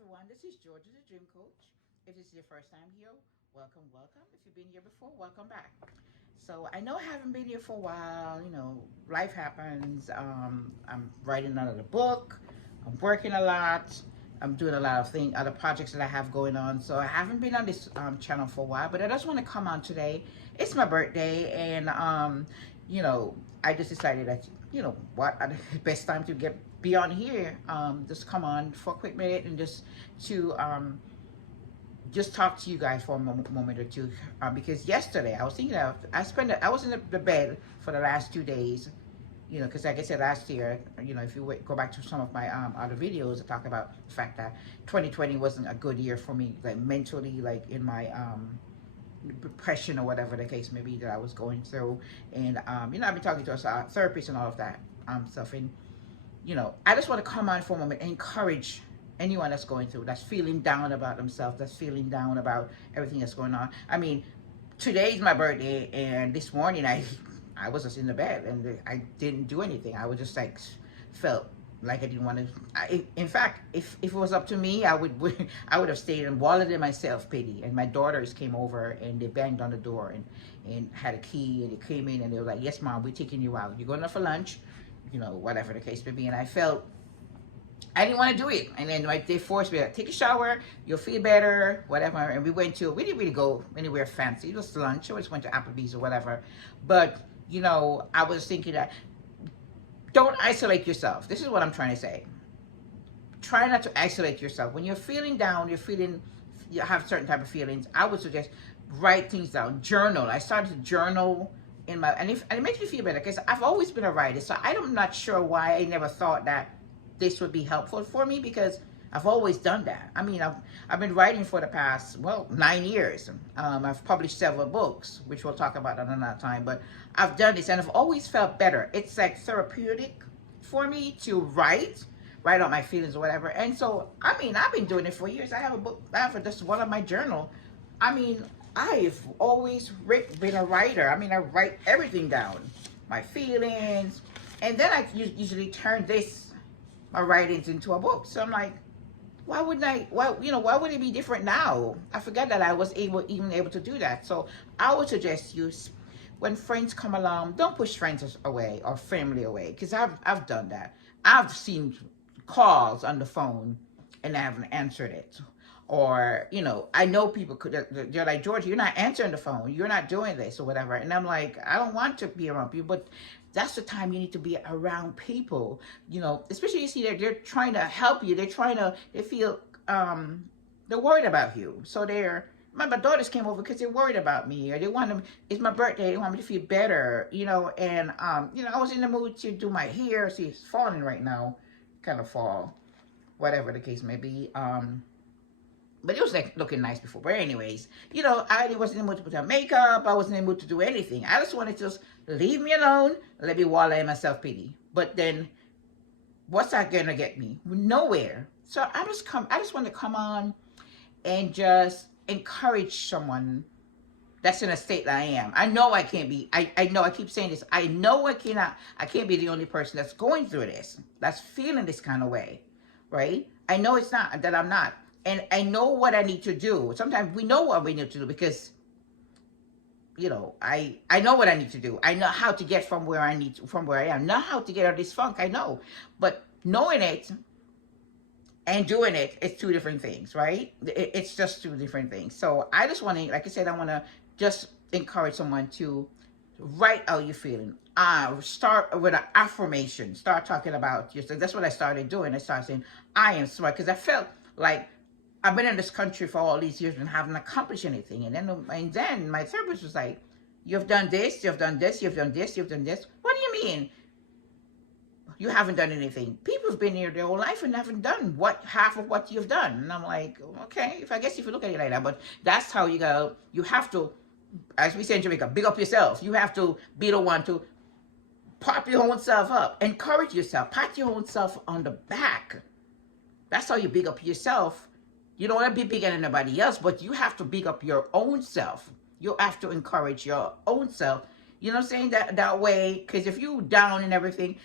everyone, this is Georgia the Dream Coach. If this is your first time here, welcome, welcome. If you've been here before, welcome back. So I know I haven't been here for a while, life happens. I'm writing another book, I'm working a lot, I'm doing a lot of things, other projects that I have going on. So I haven't been on this channel for a while, but I just want to come on today. It's my birthday, and you know, I just decided that, what, the best time to be on here, just come on for a quick minute and to just talk to you guys for a moment or two, because yesterday I was thinking of, I was in the bed for the last 2 days, because like I said last year, if you go back to some of my other videos, I talk about the fact that 2020 wasn't a good year for me, like mentally, like in my depression or whatever the case may be that I was going through. And I've been talking to a therapist and all of that stuff. And I just want to come on for a moment and encourage anyone that's going through, that's feeling down about themselves, that's feeling down about everything that's going on. I mean, today's my birthday, and this morning I was just in the bed and I didn't do anything. I was just like, felt like I didn't want to. In fact, if it was up to me, I would I would have stayed and wallowed in my self-pity. And my daughters came over and they banged on the door and had a key, and they came in and they were like, yes, Mom, we're taking you out. You're going out for lunch, whatever the case may be. And I felt I didn't want to do it. And then they forced me to take a shower, you'll feel better, whatever. And we didn't really go anywhere fancy. It was lunch. We just went to Applebee's or whatever. But, I was thinking that don't isolate yourself. This is what I'm trying to say. Try not to isolate yourself. When you're feeling down, you have certain type of feelings, I would suggest write things down. Journal. I started to journal and it makes me feel better, because I've always been a writer. So I'm not sure why I never thought that this would be helpful for me, because I've always done that. I mean, I've been writing for the past, 9 years. I've published several books, which we'll talk about another time, but I've done this and I've always felt better. It's like therapeutic for me to write out my feelings or whatever. And so, I've been doing it for years. I have a book, I have just one of my journal. I've always been a writer. I write everything down, my feelings, and then I usually turn my writings into a book. So I'm like, why would it be different now? I forgot that I was even able to do that. So I would suggest you, when friends come along, don't push friends away or family away, because I've done that. I've seen calls on the phone and I haven't answered it. Or, I know people they're like, George, you're not answering the phone. You're not doing this or whatever. And I'm like, I don't want to be around people, but that's the time you need to be around people, especially you see they're trying to help you. They feel, they're worried about you. So my daughters came over because they're worried about me, or it's my birthday, they want me to feel better, and, I was in the mood to do my hair. See, it's falling right now, kind of fall, whatever the case may be. But it was like looking nice before. But anyways, I wasn't in the mood to put on makeup. I wasn't in the mood to do anything. I just wanted to just leave me alone, let me wallow in my self-pity. But then, what's that gonna get me? Nowhere. So I just want to come on and just encourage someone that's in a state that I am. I know I can't be, I know I keep saying this. I know I can't be the only person that's going through this, that's feeling this kind of way, right? I know it's not, that I'm not. And I know what I need to do. Sometimes we know what we need to do, because, I know what I need to do. I know how to get from where I am. Not how to get out of this funk, I know. But knowing it and doing it is two different things, right? It's just two different things. So I just want to, like I said, I want to just encourage someone to write out your feeling. Start with an affirmation. Start talking about yourself. That's what I started doing. I started saying, I am smart, because I felt like I've been in this country for all these years and haven't accomplished anything. And then my therapist was like, you've done this, you've done this, you've done this, you've done this. What do you mean you haven't done anything? People have been here their whole life and haven't done half of what you've done. And I'm like, okay, if you look at it like that. But that's how you have to, as we say in Jamaica, big up yourself. You have to be the one to pop your own self up, encourage yourself, pat your own self on the back. That's how you big up yourself. You don't want to be bigger than anybody else, but you have to big up your own self. You have to encourage your own self. You know what I'm saying? That way, because if you down and everything,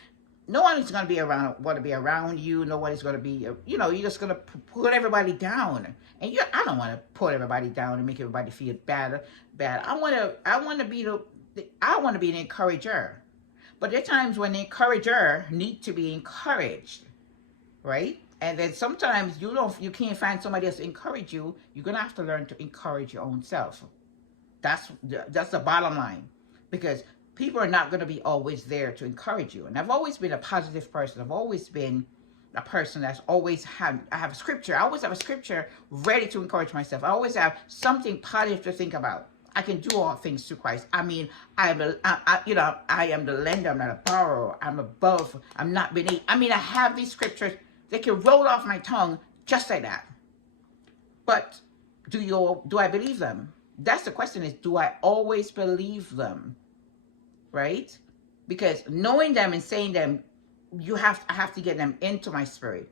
no one is going to be around, want to be around you. No one is going to be, you're just going to put everybody down. And I don't want to put everybody down and make everybody feel bad. I want to be an encourager. But there are times when the encourager need to be encouraged, right? And then sometimes you can't find somebody else to encourage you. You're going to have to learn to encourage your own self. That's the bottom line, because people are not going to be always there to encourage you. And I've always been a positive person. I've always been a person that's always I have a scripture. I always have a scripture ready to encourage myself. I always have something positive to think about. I can do all things through Christ. I mean, I am the lender. I'm not a borrower. I'm above. I'm not beneath. I mean, I have these scriptures. They can roll off my tongue just like that. But do I believe them? That's the question, is, do I always believe them? Right? Because knowing them and saying them, I have to get them into my spirit.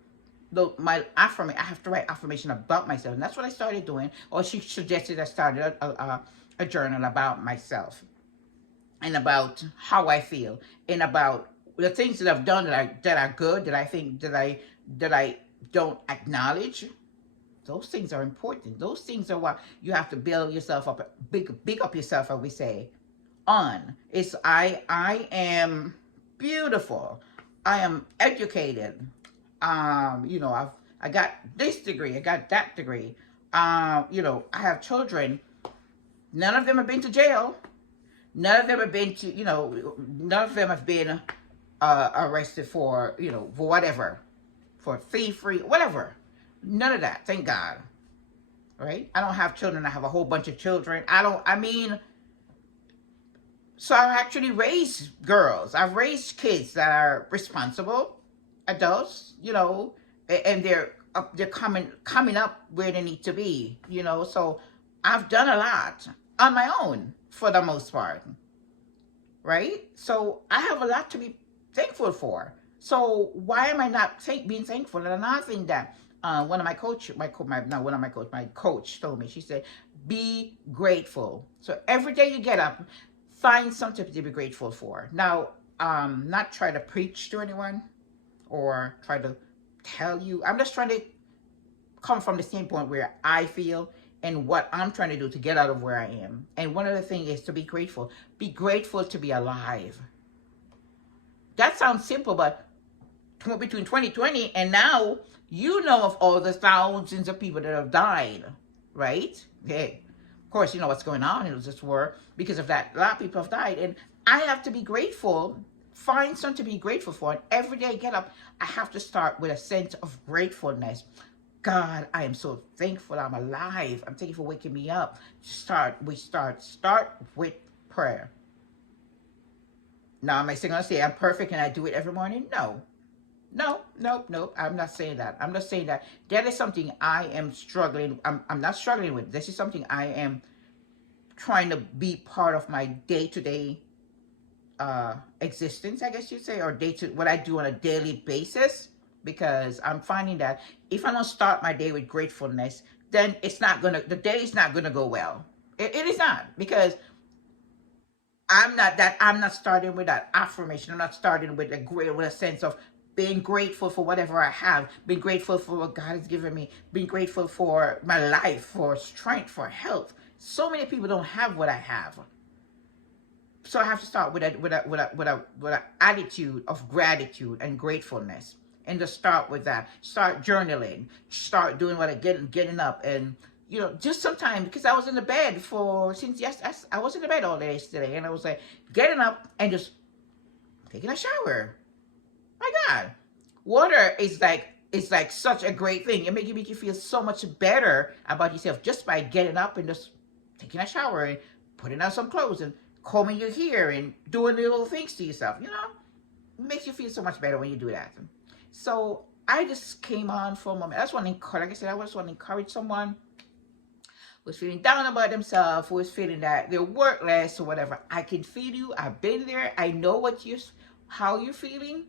Though I have to write affirmation about myself, and that's what I started doing. Or she suggested I started a journal about myself, and about how I feel, and about the things that I've done that are good, that I think that I don't acknowledge. Those things are important. Those things are what you have to build yourself up, big up yourself, as we say, on. It's I am beautiful. I am educated. I got this degree. I got that degree. I have children. None of them have been to jail. None of them have been to, none of them have been arrested for, for whatever, for free, whatever. None of that. Thank God. Right? I don't have children. I have a whole bunch of children. So I've actually raised girls. I've raised kids that are responsible adults, and they're coming up where they need to be, So I've done a lot on my own for the most part, right? So I have a lot to be thankful for. So why am I not being thankful? And another thing that my coach told me, she said, be grateful. So every day you get up, find something to be grateful for. Now, not try to preach to anyone or try to tell you. I'm just trying to come from the standpoint where I feel and what I'm trying to do to get out of where I am. And one of the things is to be grateful. Be grateful to be alive. That sounds simple, but between 2020 and now, of all the thousands of people that have died, right? Hey, of course, what's going on in this world. Because of that, a lot of people have died. And I have to be grateful, find something to be grateful for. And every day I get up, I have to start with a sense of gratefulness. God, I am so thankful I'm alive. I'm thank you for waking me up. Start with prayer. Now, am I going to say I'm perfect and I do it every morning? No. I'm not saying that. I'm not saying that. That is something I am struggling. I'm not struggling with. This is something I am trying to be part of my day-to-day existence, I guess you'd say, or what I do on a daily basis. Because I'm finding that if I don't start my day with gratefulness, then the day is not gonna go well. It is not, because I'm not starting with that affirmation. I'm not starting with a sense of being grateful for whatever I have, being grateful for what God has given me, being grateful for my life, for strength, for health. So many people don't have what I have. So I have to start with an attitude of gratitude and gratefulness. And just start with that. Start journaling. Start doing getting up. And, just sometimes, because I was in the bed I was in the bed all day yesterday. And I was like, getting up and just taking a shower. My God. Water is like such a great thing. It make you feel so much better about yourself just by getting up and just taking a shower and putting on some clothes and combing your hair and doing little things to yourself. It makes you feel so much better when you do that. So I just came on for a moment. I just want to encourage, like I said, I just want to encourage someone who's feeling down about themselves, who is feeling that they're worthless or whatever. I can feel you. I've been there. I know how you're feeling.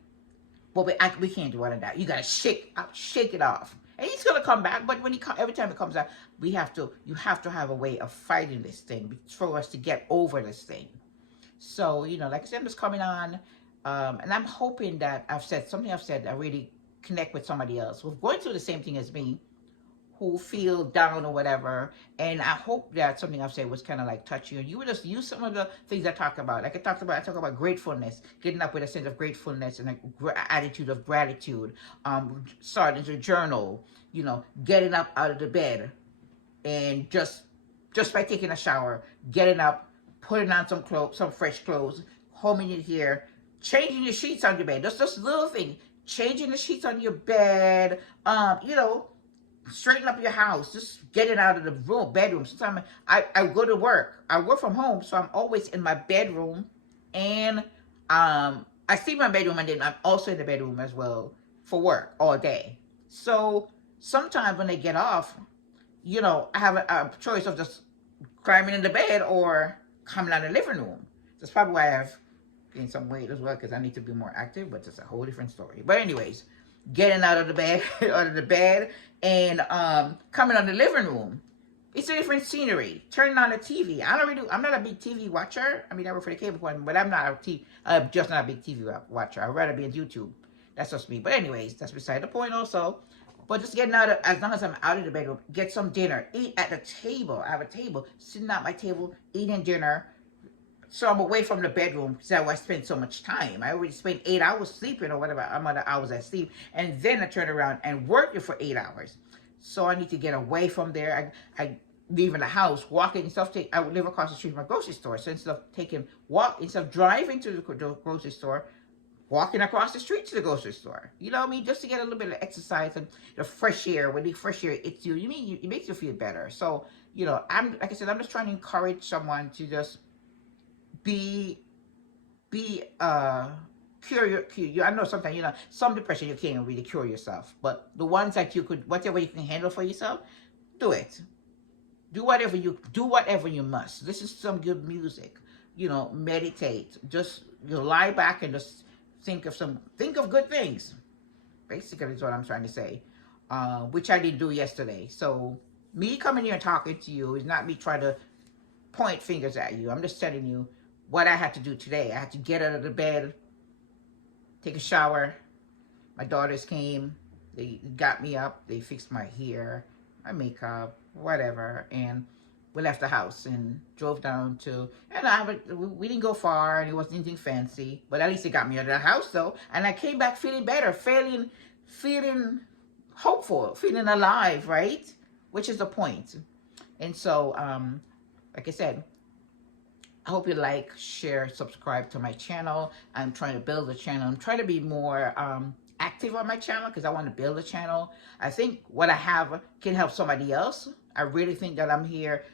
But we can't do all of that. You gotta shake it off. And he's gonna come back. But every time it comes out, you have to have a way of fighting this thing for us to get over this thing. So like I said, I'm just coming on. And I'm hoping that I've said something I really connect with somebody else who's going through the same thing as me, who feel down or whatever. And I hope that something I've said was kind of like touch you. And you would just use some of the things I talk about. Like I talk about gratefulness, getting up with a sense of gratefulness and attitude of gratitude, starting to journal, getting up out of the bed and just by taking a shower, getting up, putting on some clothes, some fresh clothes, combing your hair, changing your sheets on your bed. Just little thing. Changing the sheets on your bed, straighten up your house, just get it out of the bedroom. Sometimes I go to work. I work from home, so I'm always in my bedroom, and I sleep in my bedroom, and then I'm also in the bedroom as well for work all day. So sometimes when they get off, I have a choice of just climbing in the bed or coming out of the living room. That's probably why I've gained some weight as well, because I need to be more active, but it's a whole different story. But anyways, getting out of the bed, and coming on the living room. It's a different scenery. Turning on the TV. I'm not a big TV watcher. I mean, I work for the cable company, but I'm just not a big TV watcher. I'd rather be on YouTube. That's just me. But anyways, that's beside the point also. But just getting out of, as long as I'm out of the bedroom, get some dinner. Eat at the table. I have a table. Sitting at my table, eating dinner. So I'm away from the bedroom because I spend so much time. I already spent 8 hours sleeping or whatever amount of hours I sleep. And then I turn around and work for 8 hours. So I need to get away from there. I leaving the house, walking and stuff. I would live across the street from a grocery store. So instead of driving to the grocery store, walking across the street to the grocery store. You know what I mean? Just to get a little bit of exercise and the fresh air. When the fresh air hits you, it makes you feel better. So, I'm just trying to encourage someone to just be curious. I know sometimes, some depression you can't really cure yourself. But the ones that whatever you can handle for yourself, do it. Do whatever you must. Listen to some good music. Meditate. Just lie back and just think of good things. Basically is what I'm trying to say. Which I didn't do yesterday. So me coming here and talking to you is not me trying to point fingers at you. I'm just telling you what I had to do today. I had to get out of the bed, take a shower. My daughters came. They got me up. They fixed my hair, my makeup, whatever, and we left the house and drove down to, and we didn't go far, and it wasn't anything fancy, but at least it got me out of the house though, and I came back feeling better, feeling hopeful, feeling alive, right? Which is the point. And so, like I said, I hope you like, share, subscribe to my channel. I'm trying to build a channel. I'm trying to be more active on my channel because I want to build a channel. I think what I have can help somebody else. I really think that I'm here.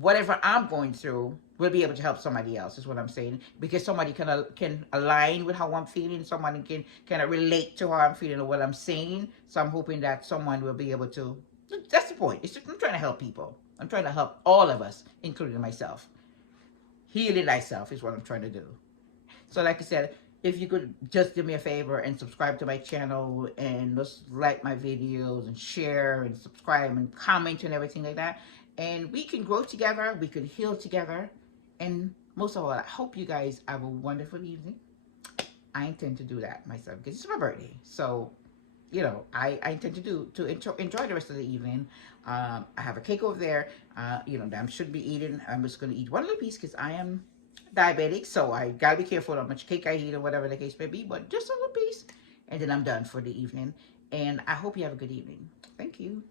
Whatever I'm going through will be able to help somebody else, is what I'm saying. Because somebody can align with how I'm feeling. Somebody can kind of relate to how I'm feeling or what I'm saying. So I'm hoping that someone will be able to. That's the point. I'm trying to help people. I'm trying to help all of us, including myself. Healing thyself is what I'm trying to do. So like I said, if you could just do me a favor and subscribe to my channel and just like my videos and share and subscribe and comment and everything like that. And we can grow together. We could heal together. And most of all, I hope you guys have a wonderful evening. I intend to do that myself because it's my birthday. So, I intend to enjoy the rest of the evening. I have a cake over there, that I should be eating. I'm just going to eat one little piece because I am diabetic, so I got to be careful how much cake I eat or whatever the case may be, but just a little piece, and then I'm done for the evening. And I hope you have a good evening. Thank you.